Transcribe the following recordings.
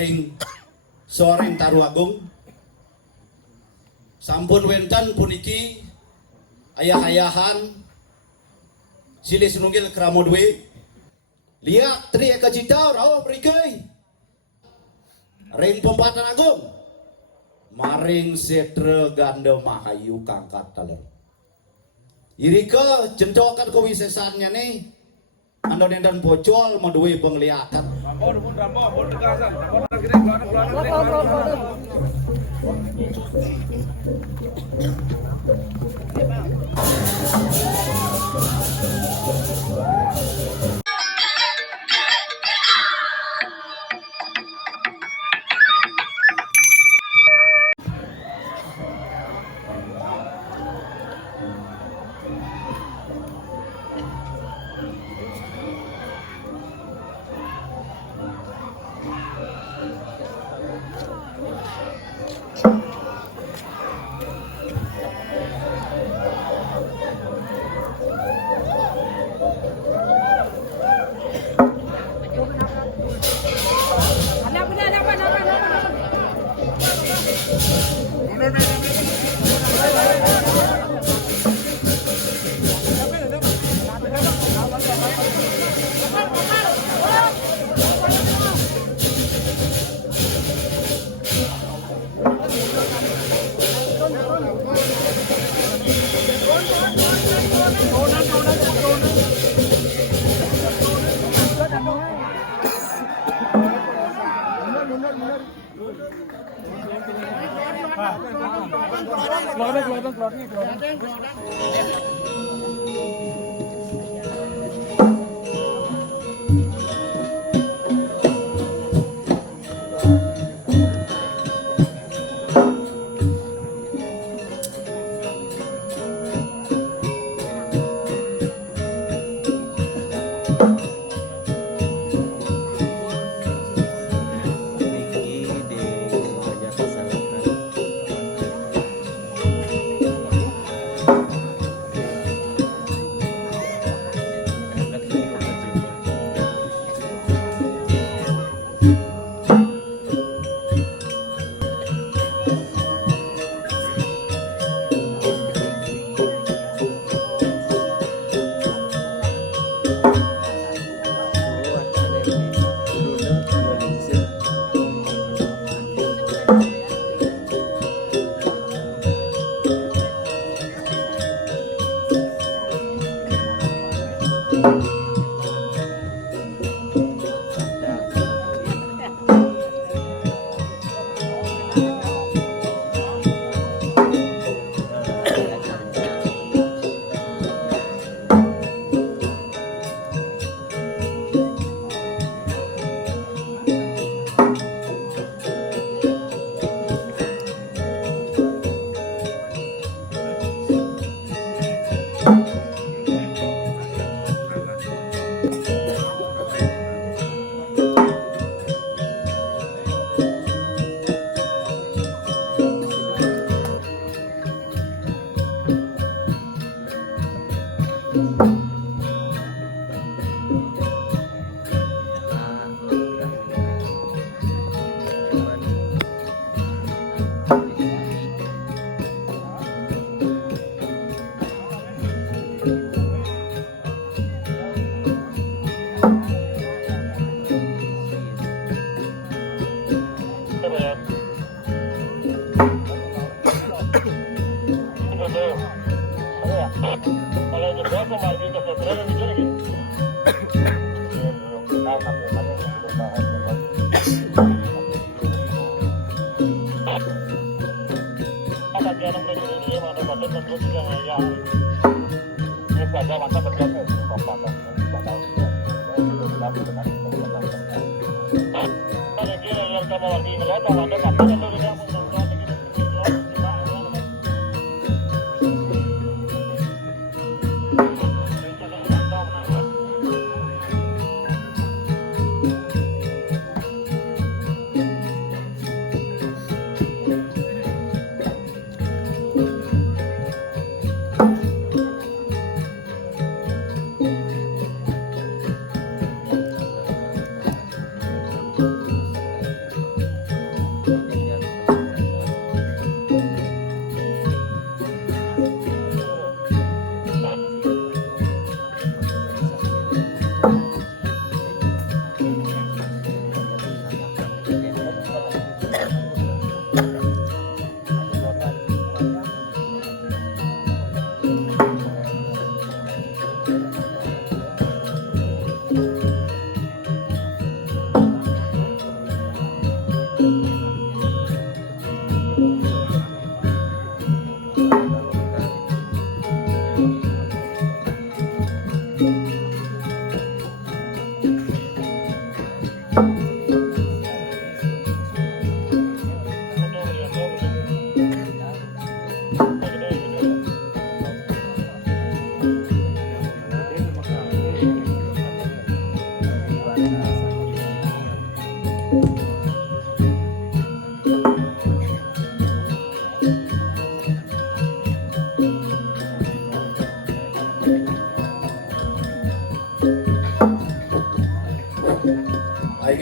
saring soring Taru Agung. Sampun wenten puniki ayah-ayahan silih sinunggil kramodwe lihat tri eka citau rao berikai ring pempatan agung maring setre ganda mahayu kangkat taler irika jentokan kewisesannya nih ando dan bocol modwe penglihatan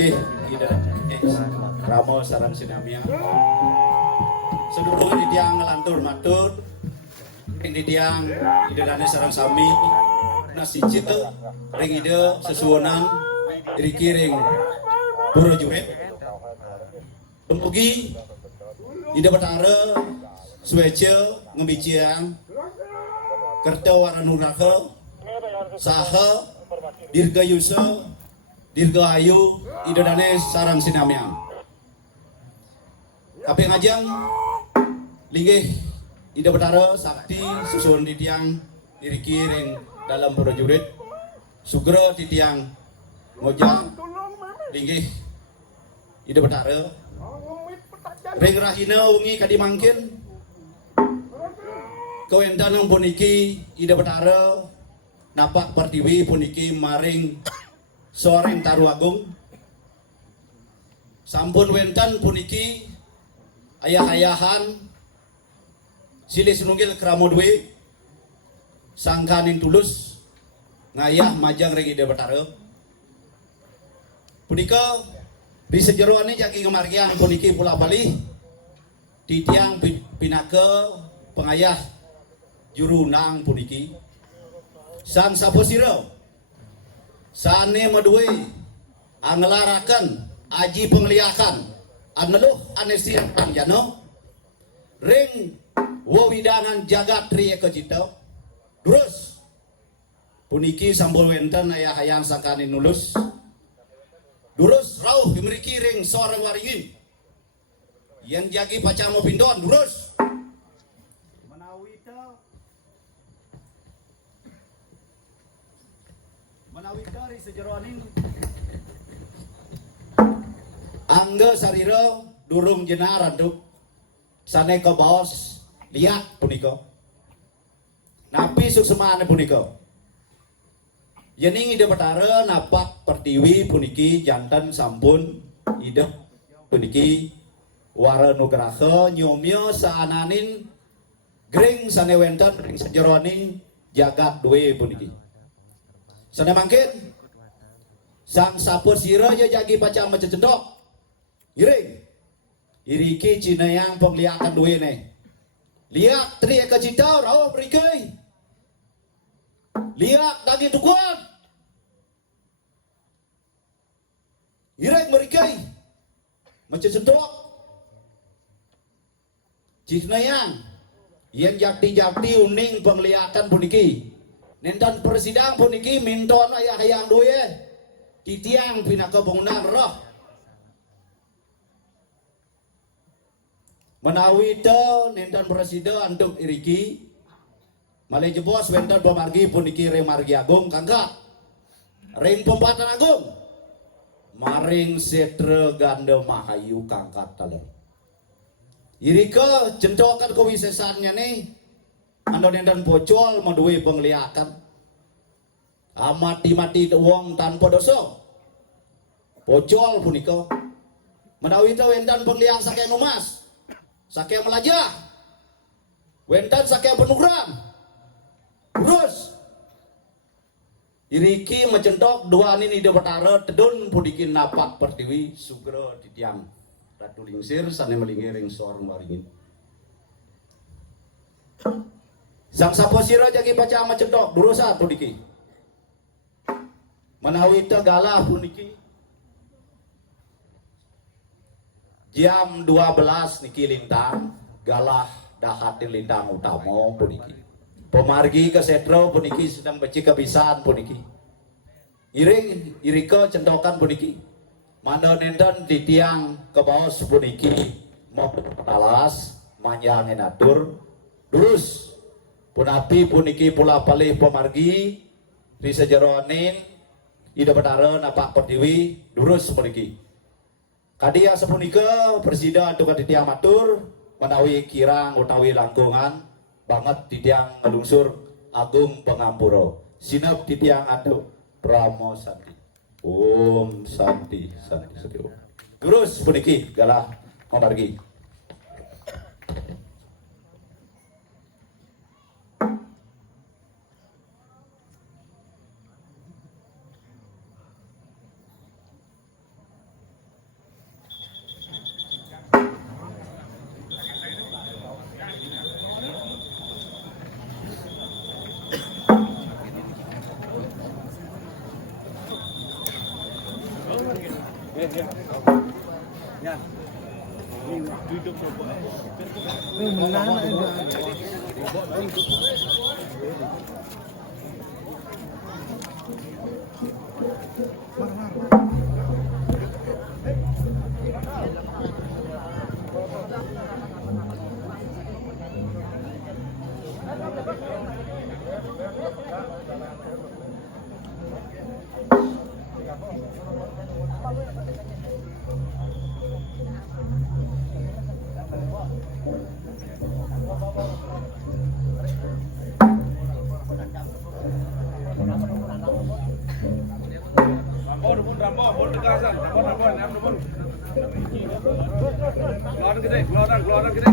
Inggih ida Ramo sareng sinamia. Sedulur di tiang ngelantur matur ring di tiang ida dane sareng sami nasi cite ring ida sesuonan riki ring pura juet Mugi ida betara suwece ngembiciang kerta waranuraka saha dirga yusa dirga ayu ida dane sarang sinamiang kaping ajang linggih ida betara sakti susun di tiang diriki ring dalam prajurit sugra di tiang ngojang linggih ida betara ring rahina wengi kadi mangkin kawentan puniki ida betara napak pertiwi puniki maring soreng Taru Agung sampun wenten puniki ayah-ayahan silih sinunggil kramodwe sangkaning tulus ngayah majang ring ida betara punika di sejeroane jaki kemargian puniki pula Bali di tiang pinake pengayah jurunang puniki sang saposiro sane madue angelarakan aji pengliakan aneluh anesian pangjano ring wawidangan jagat triya kecita terus puniki sambul wenten ayah hayang sakane nulus durus rauh dimiliki ring seorang waringin yang jagi pacamo pindon durus menawita ri sejeroaning angga sarira durung jenar anduk sane ke baos liat punika napi suksemane punika yening ida betara napak pertiwi puniki jantan sampun ida puniki wara nugraha nyomyo saananin gring sane wenten ring sejeroning jagat duwe puniki sane mangkin sang sapur sira ya jagi paca macam cendok iring iriki cinayang pengliakan duwe ne liak tri ka citau rao berikai liak daging tukuan irek merikai macam cendok cinayang yang jakti-jakti uning pengliakan puniki nendan persidang puniki minton ayah hayang doye titiang pinaka bangunan roh menawi to nendan presiden untuk iriki malai jebos wendan pemargi puniki remargi agung kangka ring pempatan agung maring setre ganda mahayu kangkat taler irika jentokan kewisesannya nih ando nendan pocol madue pengliakan mati wong tanpa dosa pocol punika menawi ta wendan pengliang saking emas saking melajah wendan saking penugrang terus iriki mecentok dua ini ide betara tedun pudikin napak pertiwi sugra di tiang ratu lingsir sane melingiring seorang waringin sang saposira jagi baca mecentok durusa pudiki menawi galah puniki jam 12 niki lintang galah dahat di lintang utama puniki pemargi ke setro puniki sedang beci kebisan puniki irika centokan puniki mana nenten di tiang ke bawah puniki mau talas manjangin atur terus punapi puniki pula palih pemargi di sejeroanin ida betara napak pertiwi durus puniki kadia sepunika presida untuk di tiang matur menawi kirang utawi langkungan banget di tiang ngelungsur agung pengampuro sinap di tiang adu Pramo Santi Om Santi Santi Santi Om terus puniki galah memargi Rambo, dekasan, Rambo, em Rambo. Keluaran gede, keluaran gede.